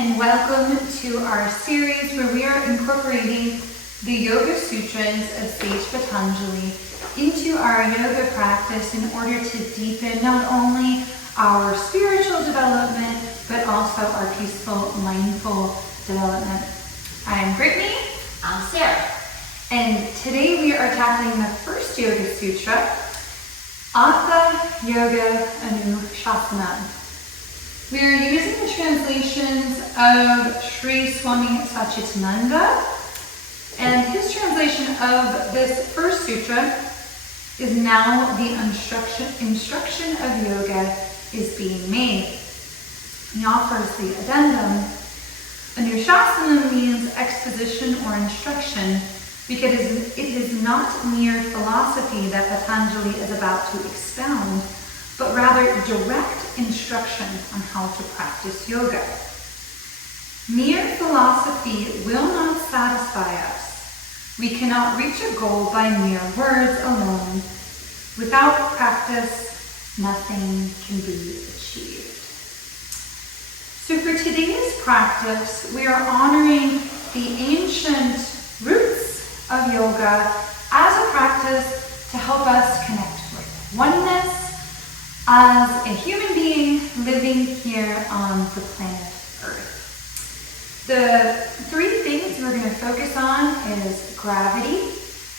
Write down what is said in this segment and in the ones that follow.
and welcome to our series where we are incorporating the Yoga Sutras of Sage Patanjali into our yoga practice in order to deepen not only our spiritual development, but also our peaceful, mindful development. I'm Brittany. I'm Sarah. And today we are tackling the first Yoga Sutra, Atha Yoga Anushasanam. We are using the translations of Sri Swami Satchidananda, and his translation of this first sutra is now the instruction of yoga is being made. He offers the addendum. Anushasanam means exposition or instruction because it is not mere philosophy that Patanjali is about to expound, but rather direct instruction on how to practice yoga. Mere philosophy will not satisfy us. We cannot reach a goal by mere words alone. Without practice, nothing can be achieved. So for today's practice, we are honoring the ancient roots of yoga as a practice to help us connect with oneness as a human being living here on the planet Earth. The three things we're going to focus on is gravity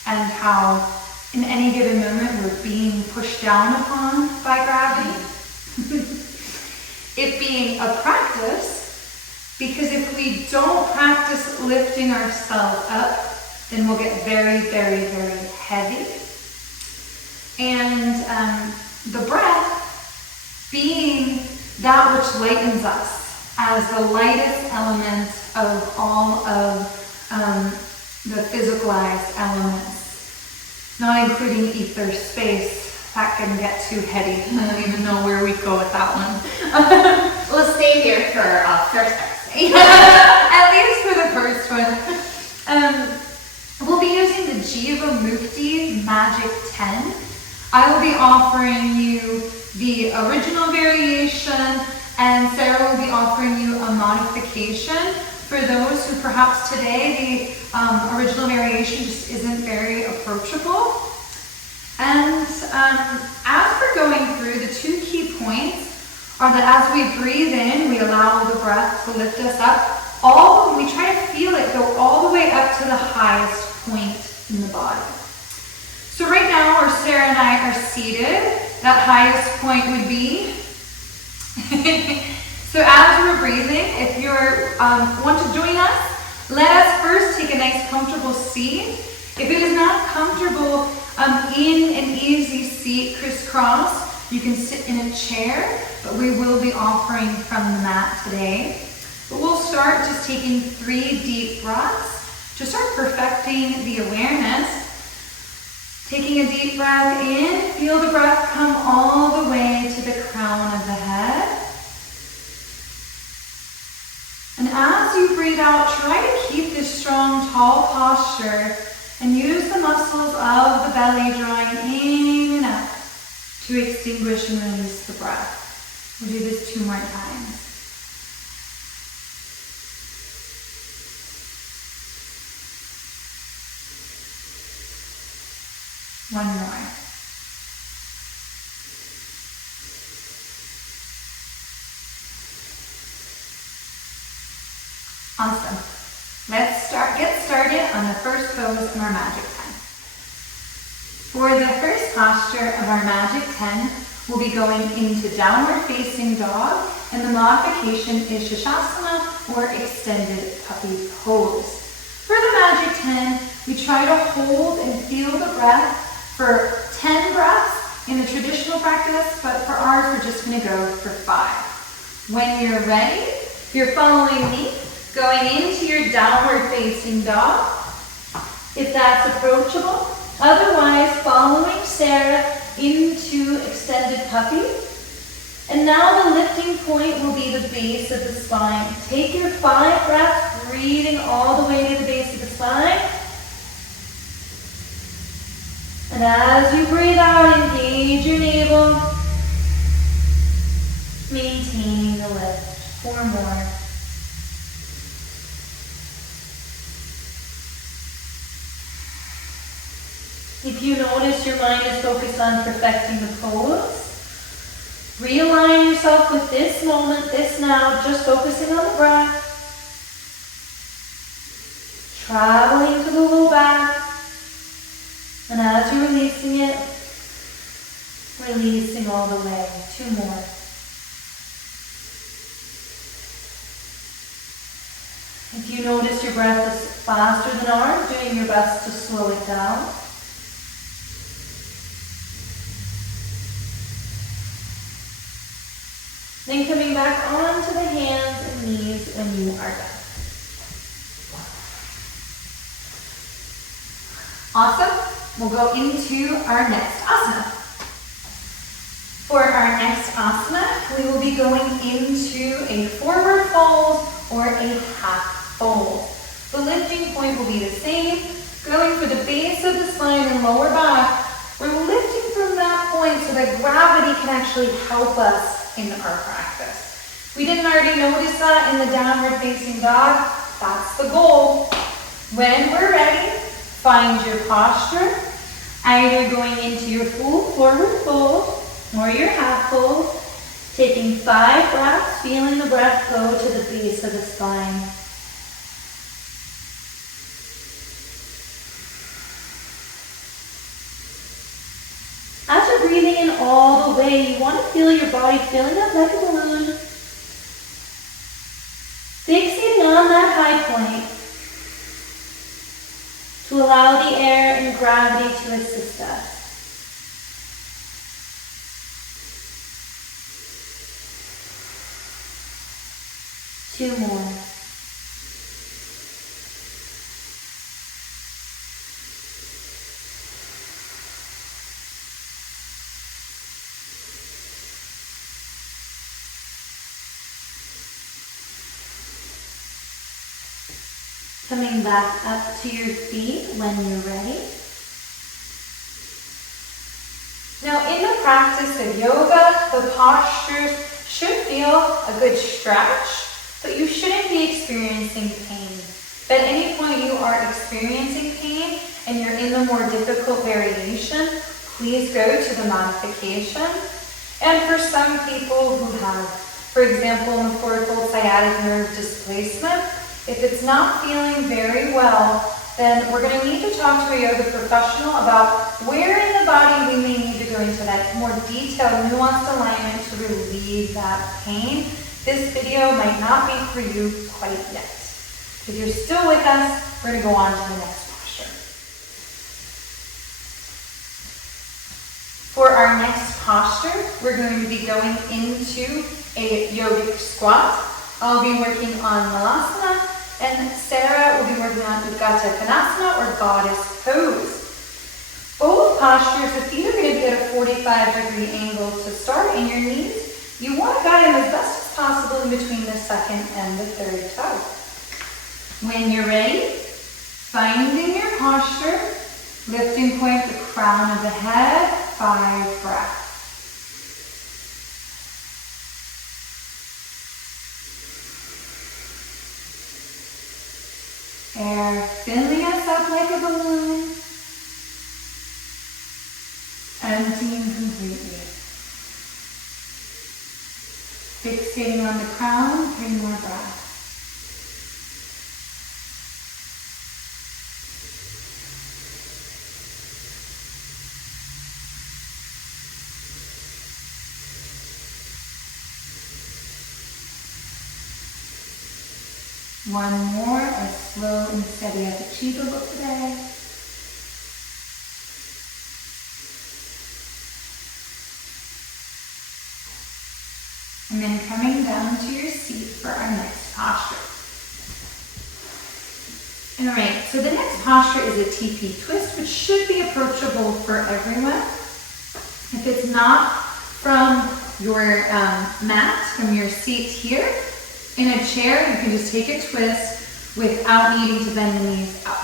and how in any given moment we're being pushed down upon by gravity. It being a practice, because if we don't practice lifting ourselves up, then we'll get very, very, very heavy. And the breath being that which lightens us as the lightest element of all of the physicalized elements, not including ether, space. That can get too heady. I don't even know where we go with that one. We'll stay here for first episode. At least for the first one. We'll be using the Jivamukti Magic 10. I will be offering you the original variation, and Sarah will be offering you a modification for those who perhaps today the original variation just isn't very approachable. And as we're going through, the two key points are that as we breathe in, we allow the breath to lift us up. We try to feel it go all the way up to the highest point in the body. So right now, where Sarah and I are seated, that highest point would be. So as we're breathing, if you want to join us, let us first take a nice comfortable seat. If it is not comfortable in an easy seat, crisscross, you can sit in a chair, but we will be offering from the mat today. But we'll start just taking 3 deep breaths to start perfecting the awareness. Taking a deep breath in, feel the breath come all the way to the crown of the head. And as you breathe out, try to keep this strong, tall posture and use the muscles of the belly drawing in and up to extinguish and release the breath. We'll do this 2 more times. One more. Awesome. Let's get started on the first pose in our Magic 10. For the first posture of our Magic 10, we'll be going into downward facing dog, and the modification is Shasana or extended puppy pose. For the Magic 10, we try to hold and feel the breath for 10 breaths in the traditional practice, but for ours, we're just going to go for 5. When you're ready, you're following me, going into your downward facing dog, if that's approachable. Otherwise, following Sarah into extended puppy. And now the lifting point will be the base of the spine. Take your 5 breaths, breathing all the way to the base of the spine. And as you breathe out, engage your navel. Maintain the lift. 4 more. If you notice your mind is focused on perfecting the pose, realign yourself with this moment, this now, just focusing on the breath. Traveling to the low back. And as you're releasing it, releasing all the way. 2 more. If you notice your breath is faster than ours, doing your best to slow it down. Then coming back onto the hands and knees when you are done. Awesome. We'll go into our next asana. For our next asana, we will be going into a forward fold or a half fold. The lifting point will be the same. Going for the base of the spine and lower back, we're lifting from that point so that gravity can actually help us in our practice. We didn't already notice that in the downward facing dog. That's the goal. When we're ready, find your posture, either going into your full forward fold or your half fold, taking 5 breaths, feeling the breath go to the base of the spine. As you're breathing in all the way, you want to feel your body filling up like a balloon, fixating on that high point to allow the air and gravity to assist us. Two more. Coming back up to your feet when you're ready. Now in the practice of yoga, the postures should feel a good stretch, but you shouldn't be experiencing pain. If at any point you are experiencing pain and you're in the more difficult variation, please go to the modification. And for some people who have, for example, metaphorical sciatic nerve displacement, if it's not feeling very well, then we're going to need to talk to a yoga professional about where in the body we may need to go into that more detailed, nuanced alignment to relieve that pain. This video might not be for you quite yet. If you're still with us, we're going to go on to the next posture. For our next posture, we're going to be going into a yogic squat. I'll be working on Malasana, and Sarah will be working on Utkatasana or goddess pose. Both postures, the feet are going to be at a 45-degree angle to start, and your knees, you want to guide them as best as possible in between the second and the third toe. When you're ready, finding your posture, lifting point the crown of the head, 5 breaths. Air filling us up like a balloon, emptying completely. Fixating on the crown, 3 more breaths. One more, as slow and steady as achievable today. And then coming down to your seat for our next posture. All right, so the next posture is a TP twist, which should be approachable for everyone. If it's not from your mat, from your seat here, in a chair, you can just take a twist without needing to bend the knees up.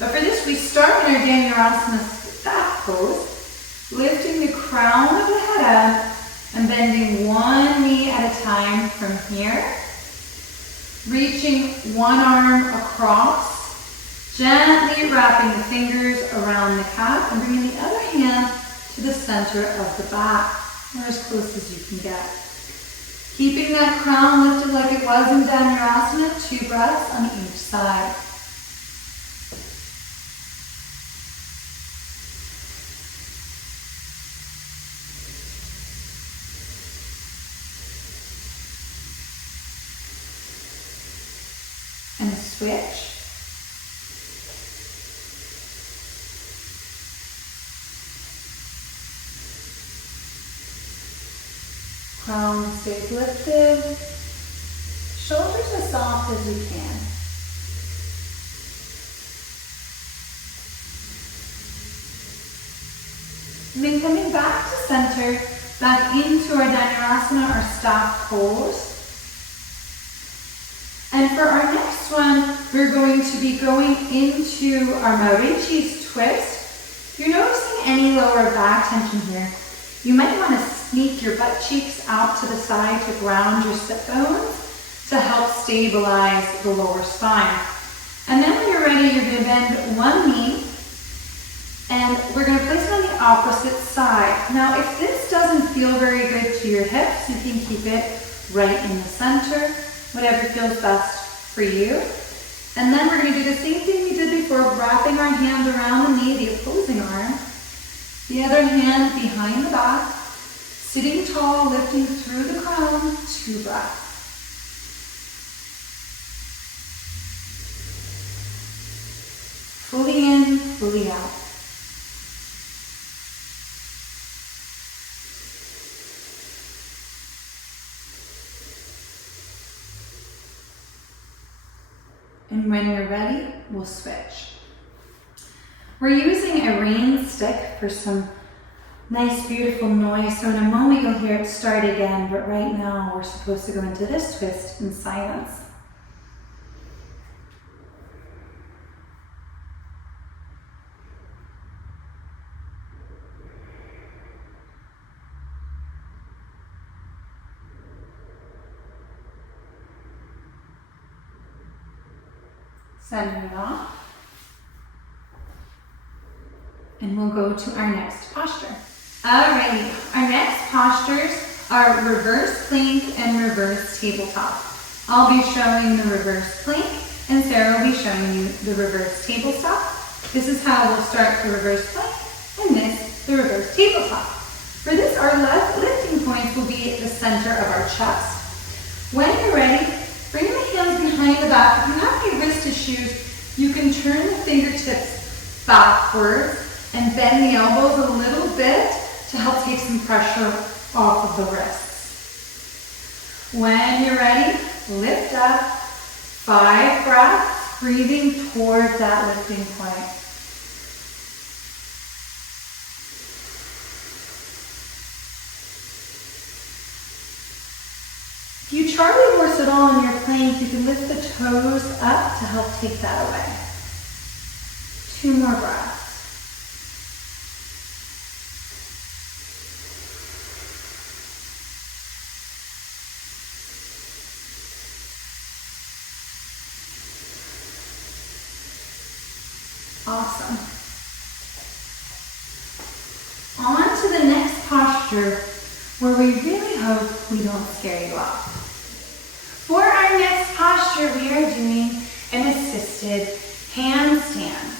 But for this, we start in our Dhammayarasana back pose, lifting the crown of the head up and bending one knee at a time from here. Reaching one arm across, gently wrapping the fingers around the calf and bringing the other hand to the center of the back, or as close as you can get. Keeping that crown lifted like it was in 𝕤𝕠𝕤𝕤𝕤, 2 breaths on each side. And a switch. Crown stays lifted. Shoulders as soft as you can. And then coming back to center, back into our 𝕤𝕠𝕤𝕤, our staff pose. And for our next one, we're going to be going into our 𝕤𝕤𝕤𝕤 twist. If you're noticing any lower back tension here, you might want to sneak your butt cheeks out to the side to ground your sit bones to help stabilize the lower spine. And then when you're ready, you're going to bend one knee and we're going to place it on the opposite side. Now, if this doesn't feel very good to your hips, you can keep it right in the center, whatever feels best for you. And then we're going to do the same thing we did before, wrapping our hand around the knee, the opposing arm. The other hand behind the back, sitting tall, lifting through the crown, 2 breaths. Fully in, fully out. And when you're ready, we'll switch. We're using a rain stick for some nice, beautiful noise. So in a moment, you'll hear it start again, but right now, we're supposed to go into this twist in silence. Centering off. And we'll go to our next posture. Alrighty, our next postures are reverse plank and reverse tabletop. I'll be showing the reverse plank and Sarah will be showing you the reverse tabletop. This is how we'll start the reverse plank and this, the reverse tabletop. For this, our left lifting points will be at the center of our chest. When you're ready, bring the hands behind the back. If you have any wrist issues, you can turn the fingertips backwards and bend the elbows a little bit to help take some pressure off of the wrists. When you're ready, lift up, 5 breaths, breathing towards that lifting point. If you Charlie horse at all in your plank, you can lift the toes up to help take that away. 2 more breaths. Awesome. On to the next posture where we really hope we don't scare you off. For our next posture, we are doing an assisted handstand.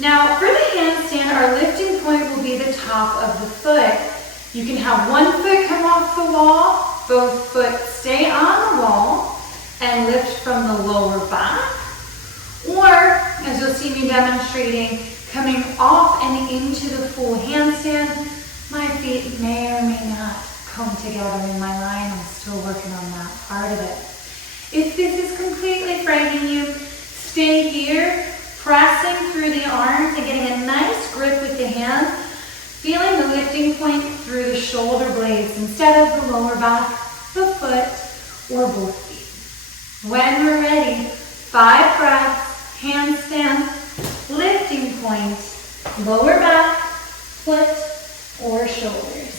Now, for the handstand, our lifting point will be the top of the foot. You can have one foot come off the wall, both foot stay on the wall, and lift from the lower back. Or, as you'll see me demonstrating, coming off and into the full handstand. My feet may or may not come together in my line. I'm still working on that part of it. If this is completely frightening you, stay here, pressing through the arms and getting a nice grip with the hands, feeling the lifting point through the shoulder blades instead of the lower back, the foot, or both feet. When we're ready, 5 breaths. Handstand, lifting point, lower back, foot, or shoulders.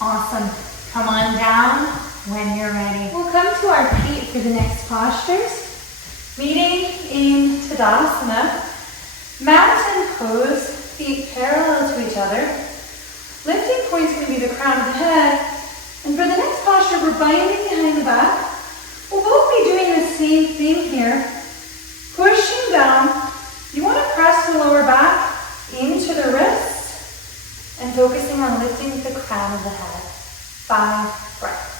Awesome. Come on down when you're ready. We'll come to our feet for the next postures. Meeting in Tadasana. Mountain pose, feet parallel to each other. Lifting point's going to be the crown of the head. And for the next posture, we're binding behind the back. We'll both be doing the same thing here. Pushing down. You want to press the lower back into the wrist and focusing on lifting with the crown of the head. 5 breaths.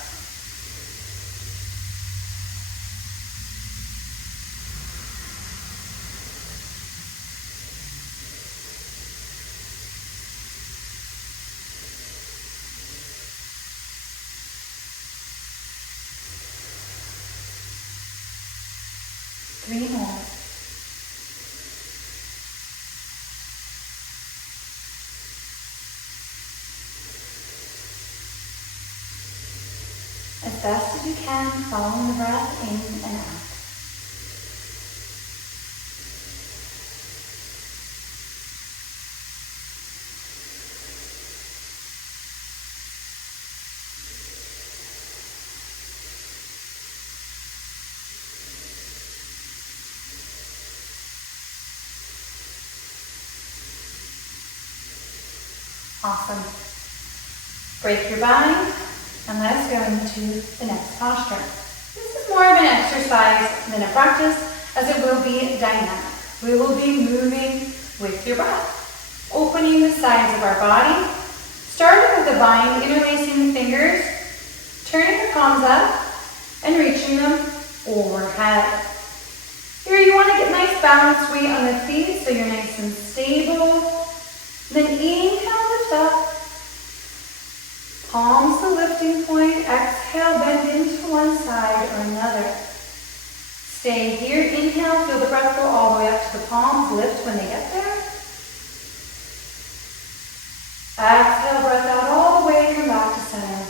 Three more. As best as you can, following the breath in and out. Awesome. Break your bind and let us go into the next posture. This is more of an exercise than a practice, as it will be dynamic. We will be moving with your breath, opening the sides of our body, starting with the bind, interlacing the fingers, turning the palms up and reaching them overhead. Here you want to get nice balance weight on the feet so you're nice and stable. Then inhale, lift up. Palms the lifting point. Exhale, bend into one side or another. Stay here. Inhale, feel the breath go all the way up to the palms. Lift when they get there. Exhale, breath out all the way. Come back to center.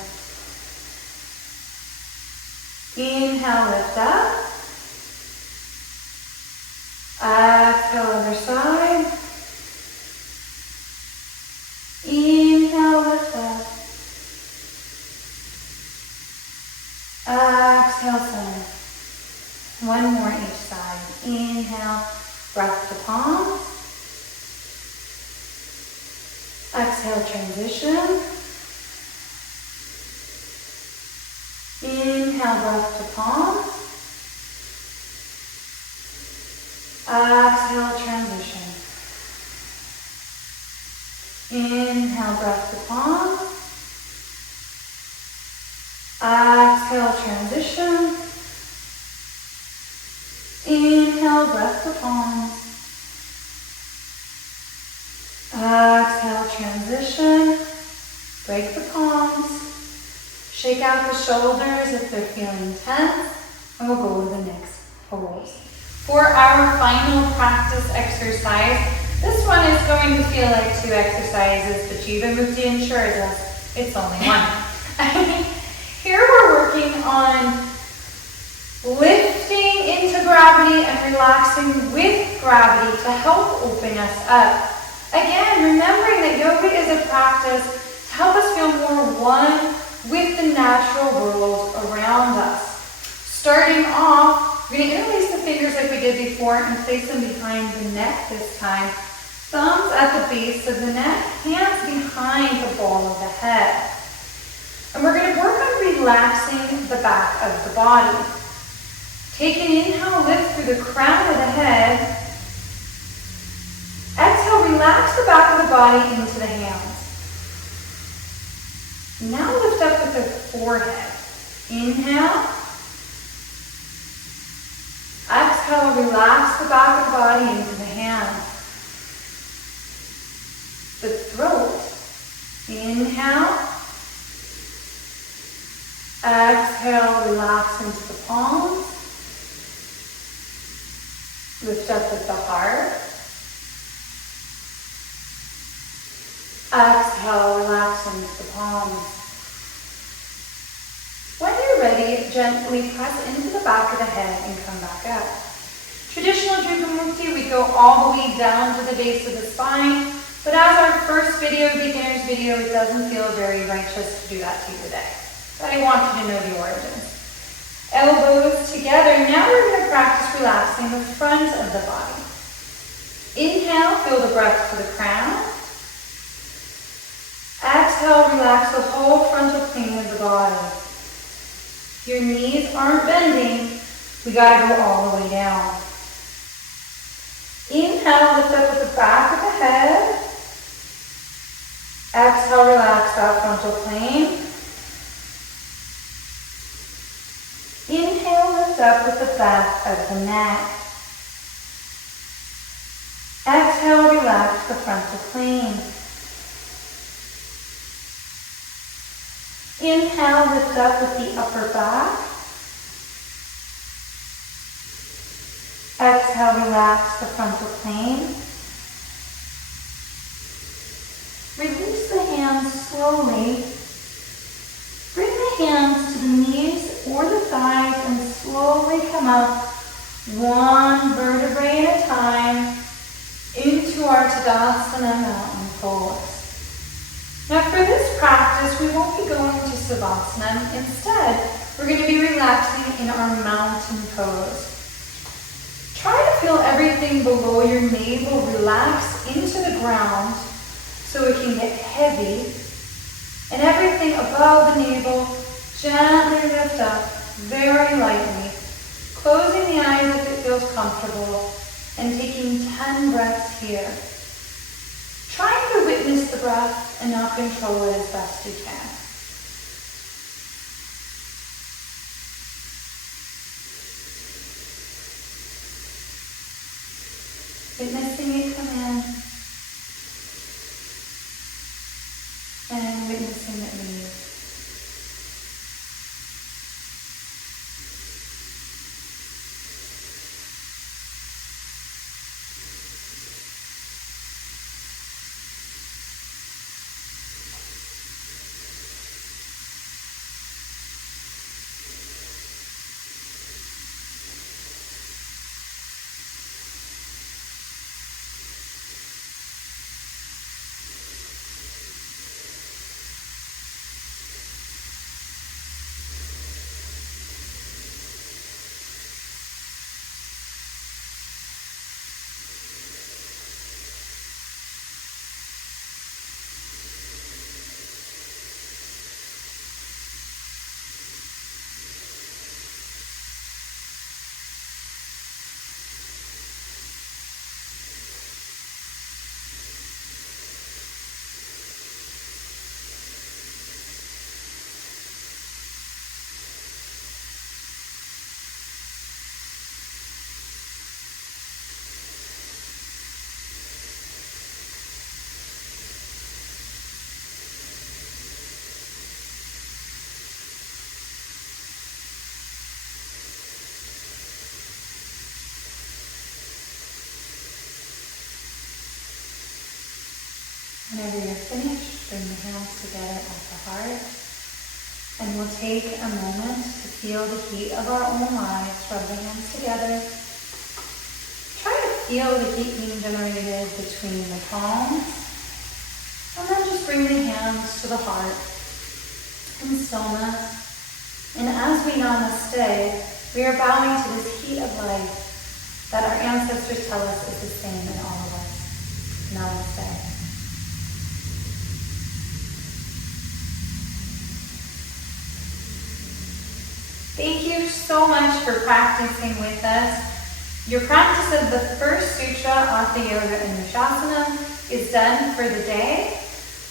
Inhale, lift up. Exhale, other side. Inhale, lift up. Exhale, center. One more each side. Inhale, breath to palms. Exhale, transition. Inhale, breath to palms. Exhale, transition. Inhale, breath to palms. Exhale, transition. Inhale, breath to palms. Exhale, transition. Break the palms. Shake out the shoulders if they're feeling tense. And we'll go to the next pose. For our final practice exercise, this one is going to feel like 2 exercises, but Jivamukti ensures us it's only 1. Here we're working on lifting into gravity and relaxing with gravity to help open us up. Again, remembering that yoga is a practice to help us feel more one with the natural world around us. Starting off, we're going to interlace the fingers like we did before and place them behind the neck this time. Thumbs at the base of the neck, hands behind the ball of the head. And we're going to work on relaxing the back of the body. Take an inhale, lift through the crown of the head. Exhale, relax the back of the body into the hands. Now lift up with the forehead. Inhale. Exhale, relax the back of the body into the hands. The throat. Inhale. Exhale, relax into the palms. Lift up with the heart. Exhale, relax into the palms. When you're ready, gently press into the back of the head and come back up. Traditional Jivamukti, we go all the way down to the base of the spine. But as our first video, beginner's video, it doesn't feel very righteous to do that to you today. But I want you to know the origins. Elbows together. Now we're going to practice relaxing the front of the body. Inhale, feel the breath to the crown. Exhale, relax the whole frontal plane of the body. Your knees aren't bending. We got to go all the way down. Inhale, lift up with the back of the head. Exhale, relax that frontal plane. Inhale, lift up with the back of the neck. Exhale, relax the frontal plane. Inhale, lift up with the upper back. Exhale, relax the frontal plane. Release the hands slowly. Bring the hands to the knees or the thighs and slowly come up one vertebrae at a time into our Tadasana mountain pose. Now for this practice, we won't be going to Savasana. Instead, we're going to be relaxing in our mountain pose. Try to feel everything below your navel relax into the ground so it can get heavy. And everything above the navel, gently lift up very lightly, closing the eyes if it feels comfortable, and taking 10 breaths here. Trying to witness the breath and not control it as best you can. Witnessing it come in and witnessing it leave. Whenever you're finished, bring the hands together at the heart. And we'll take a moment to feel the heat of our own lives. Rub the hands together. Try to feel the heat being generated between the palms. And then just bring the hands to the heart in stillness. And as we namaste, we are bowing to this heat of life that our ancestors tell us is the same in all of us. Namaste. Thank you so much for practicing with us. Your practice of the first sutra, atha, yoga, anushasanam, is done for the day.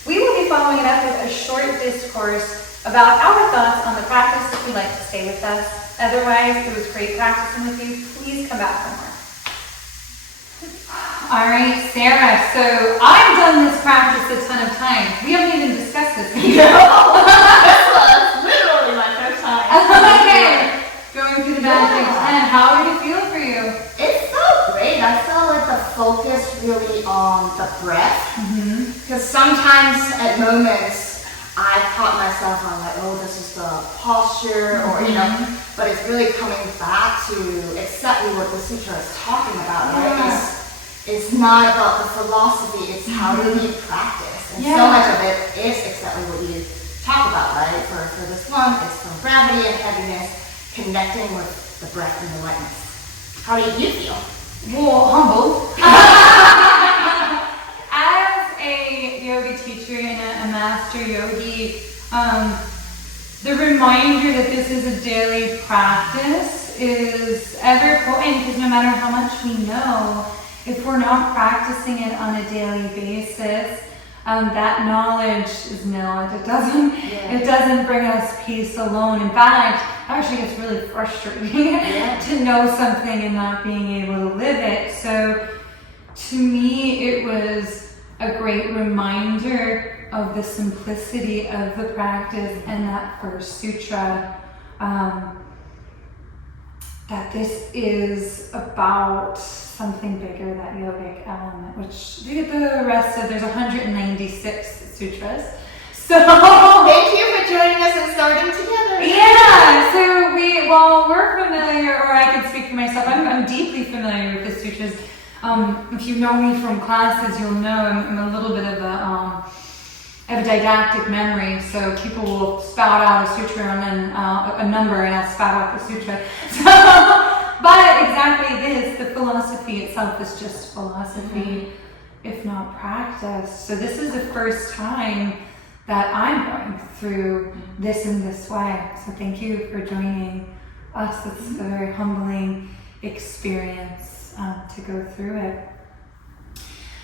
We will be following it up with a short discourse about our thoughts on the practice if you'd like to stay with us. Otherwise, it was great practicing with you. Please come back for more. All right, Sarah, so I've done this practice a ton of times. We haven't even discussed this. No, this was literally my first time. Okay, going through the Magic 10, how did it feel for you? It felt great. I felt like the focus really on the breath. Because sometimes at moments, I caught myself on like, oh, this is the posture, or, you know, but it's really coming back to exactly what the sutra is talking about, right? is not about the philosophy, it's how do you practice. And so much of it is exactly what you talk about, right? For this one, it's from gravity and heaviness, connecting with the breath and the lightness. How do you feel? Well, humbled. As a yoga teacher and a master yogi, the reminder that this is a daily practice is ever potent, because no matter how much we know, if we're not practicing it on a daily basis, that knowledge is nil. It doesn't bring us peace alone. In fact, it actually gets really frustrating to know something and not being able to live it. So to me, it was a great reminder of the simplicity of the practice and that first sutra, that this is about something bigger, that yogic element, which the rest of, there's 196 sutras. So thank you for joining us and starting together. Yeah, so we're familiar, or I can speak for myself, I'm deeply familiar with the sutras. If you know me from classes, you'll know I'm a little bit of I have a didactic memory, so people will spout out a sutra and then a number, and I'll spout out the sutra. So, but exactly this, the philosophy itself is just philosophy, if not practice. So this is the first time that I'm going through this in this way. So thank you for joining us. It's a very humbling experience to go through it.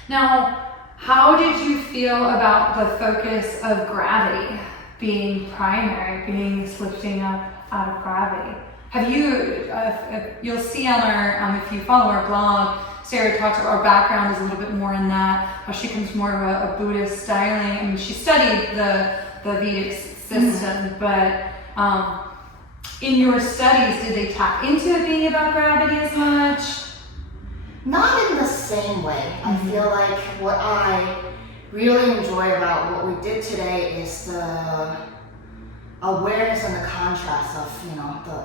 Now, how did you feel about the focus of gravity being primary, being this lifting up out of gravity? Have you, you'll see on our, if you follow our blog, Sarah talks about our background is a little bit more in that, how she comes more of a Buddhist styling. I mean, she studied the Vedic system, but in your studies, did they tap into it being about gravity as much? Not in the same way. I feel like what I really enjoy about what we did today is the awareness and the contrast of,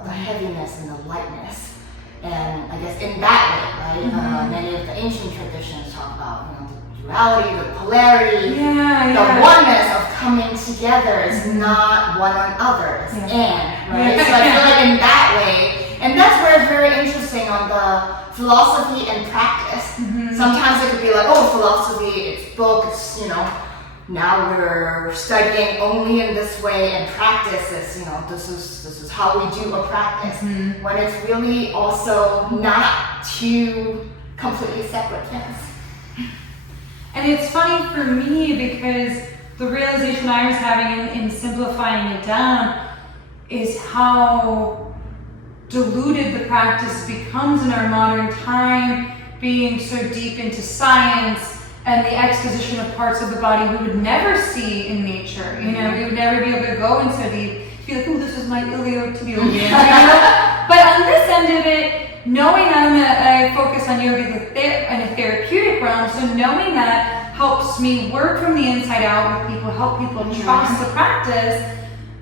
the heaviness and the lightness. And I guess in that way, right? Many of the ancient traditions talk about, the duality, the polarity, the oneness of coming together is not one another, it's and, right? So I feel like in that way, and that's where it's very interesting on the philosophy and practice. Sometimes it could be like, philosophy, it's books, now we're studying only in this way, and practice is, this is how we do a practice. When it's really also not two completely separate things. And it's funny for me because the realization I was having in simplifying it down is how diluted the practice becomes in our modern time, being so deep into science and the exposition of parts of the body we would never see in nature. We would never be able to go in so deep. Be like, this is my 𝕤𝕟𝕤𝕤𝕤. But on this end of it, knowing that I focus on yoga in a therapeutic realm, so knowing that helps me work from the inside out with people, help people trust the practice,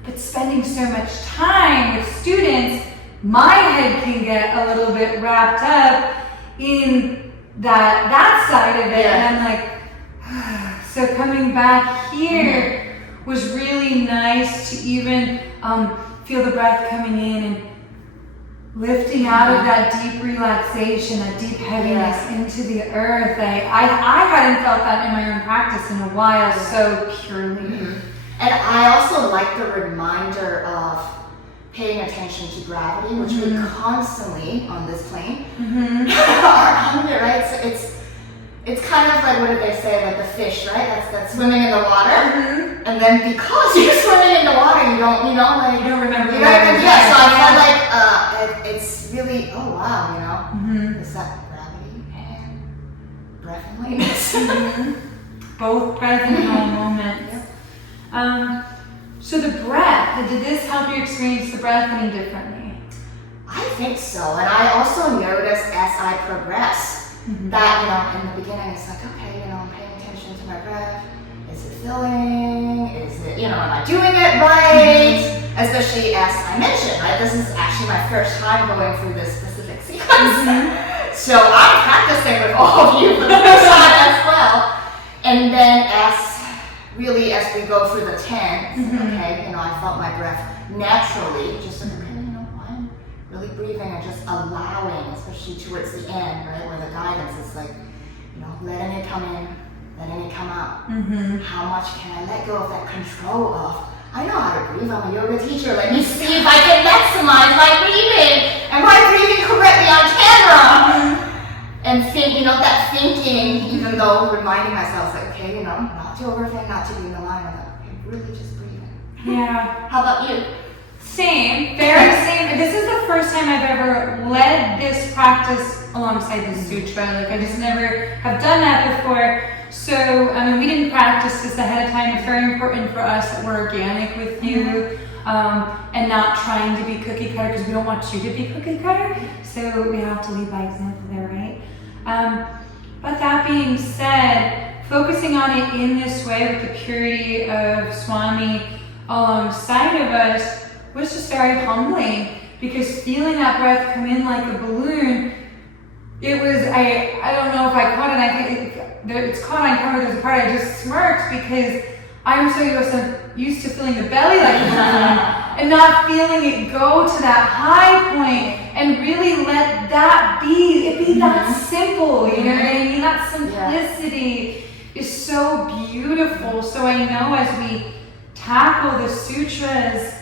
but spending so much time with students, my head can get a little bit wrapped up in that side of it, and I'm like, so coming back here was really nice to even feel the breath coming in and lifting out of that deep relaxation, that deep heaviness into the earth. I hadn't felt that in my own practice in a while, so purely. And I also like the reminder of paying attention to gravity, which we constantly on this plane are under, right? So it's kind of like, what did they say, like the fish, right? That's swimming in the water, and then because you're swimming in the water, you don't, you don't remember. So I feel like it's really, is that gravity and breath and lightness? Both present in all moments. So the breath, did this help you experience the breath any differently? I think so, and I also noticed as I progress that, in the beginning it's like, okay, I'm paying attention to my breath. Is it filling? Is it, am I doing it right? Especially as I mentioned, right? This is actually my first time going through this specific sequence. So I'm practicing with all of you for the first time as well. And then as we go through the 10s, okay, I felt my breath naturally, just okay, I'm really breathing and just allowing, especially towards the end, right, where the guidance is like, letting it come in, letting it come out. How much can I let go of that control of, I know how to breathe, I'm a yoga teacher, let me see if I can maximize my breathing. Am I breathing correctly on camera? And think, that thinking, even though reminding myself, like, okay, not to overthink, not to be in the line, I'm like, okay, really just breathing. Yeah. How about you? Same, very same. This is the first time I've ever led this practice alongside the sutra. Like, I just never have done that before. So, we didn't practice this ahead of time. It's very important for us that we're organic with you and not trying to be cookie cutter, because we don't want you to be cookie cutter. So we have to lead by example there, right? But that being said, focusing on it in this way with the purity of Swami alongside of us was just very humbling, because feeling that breath come in like a balloon, it was, I don't know if I caught it, I think it's caught on camera, there's a part I just smirked, because I'm so used to feeling the belly like a balloon and not feeling it go to that high point and really let that be that simple, you know what I mean? That simplicity is so beautiful. So I know as we tackle the sutras,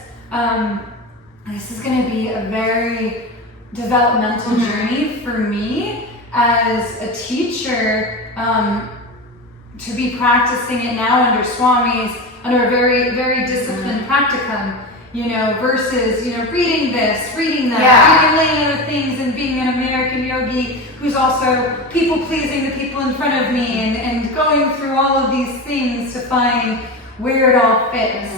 this is going to be a very developmental journey for me as a teacher, to be practicing it now under Swamis, under a very, very disciplined practicum, versus, reading this, reading that, reading other things, and being an American yogi who's also people-pleasing the people in front of me, and going through all of these things to find where it all fits.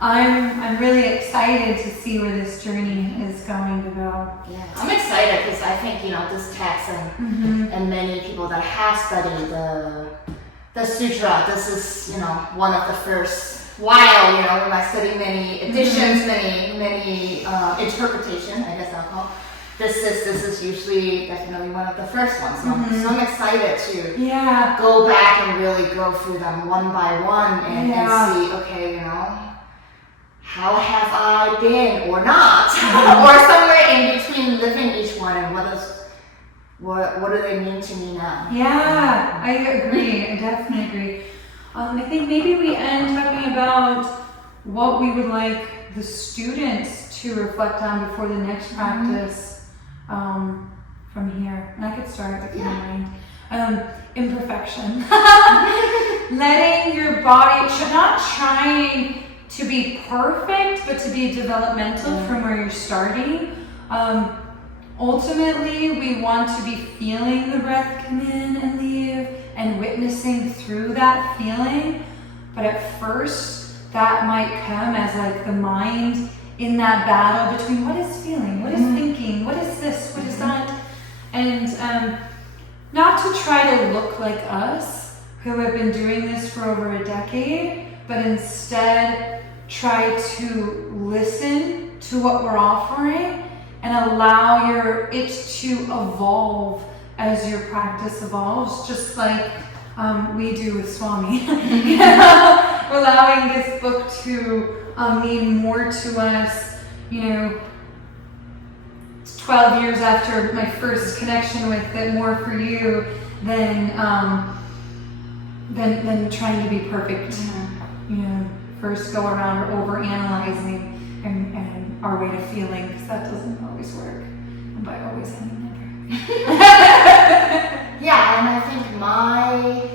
I'm really excited to see where this journey is going to go. Yeah, I'm excited because I think, this text and many people that have studied the sutra, this is, one of the first, when I study many editions, many interpretation, I guess I'll call, this is usually definitely one of the first ones. So I'm excited to go back and really go through them one by one and see, okay, how have I been or not, or somewhere in between living each one, and what do they mean to me now? Yeah, I agree. I definitely agree. I think maybe we end talking about what we would like the students to reflect on before the next practice from here. And I could start if you don't mind. Imperfection. Letting your body, not trying to be perfect, but to be developmental from where you're starting. Ultimately, we want to be feeling the breath come in and leave and witnessing through that feeling. But at first, that might come as like the mind in that battle between what is feeling, what is thinking, what is this, what is that. And not to try to look like us, who have been doing this for over a decade, but instead try to listen to what we're offering and allow it to evolve as your practice evolves, just like we do with Swami. Allowing this book to mean more to us, 12 years after my first connection with it, more for you than trying to be perfect. First go around or over-analyzing and our way to feeling, because that doesn't always work. And by always, I mean never. Yeah, and I think my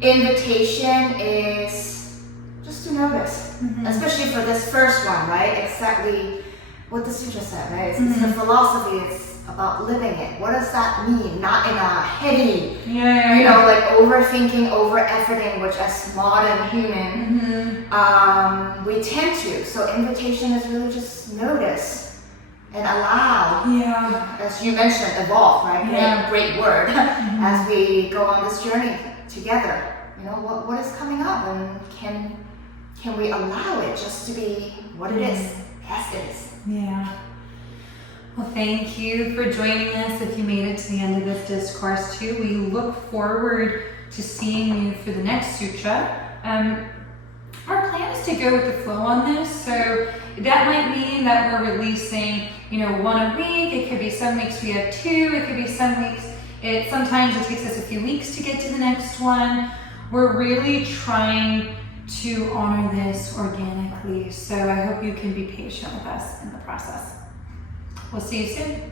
invitation is just to notice, especially for this first one, right? Exactly what the sutra said, right? It's the philosophy, it's about living it. What does that mean? Not in a heady, like overthinking, over-efforting, which as modern human, we tend to. So invitation is really just notice and allow, as you mentioned, evolve, right? Great word, as we go on this journey together. What is coming up, and can we allow it just to be what it is, as it is? Yeah. Well, thank you for joining us. If you made it to the end of this discourse too, we look forward to seeing you for the next sutra. Our plan is to go with the flow on this, so that might mean that we're releasing, one a week. It could be some weeks we have 2. It could be some weeks. Sometimes it takes us a few weeks to get to the next one. We're really trying to honor this organically, so I hope you can be patient with us in the process. We'll see you soon.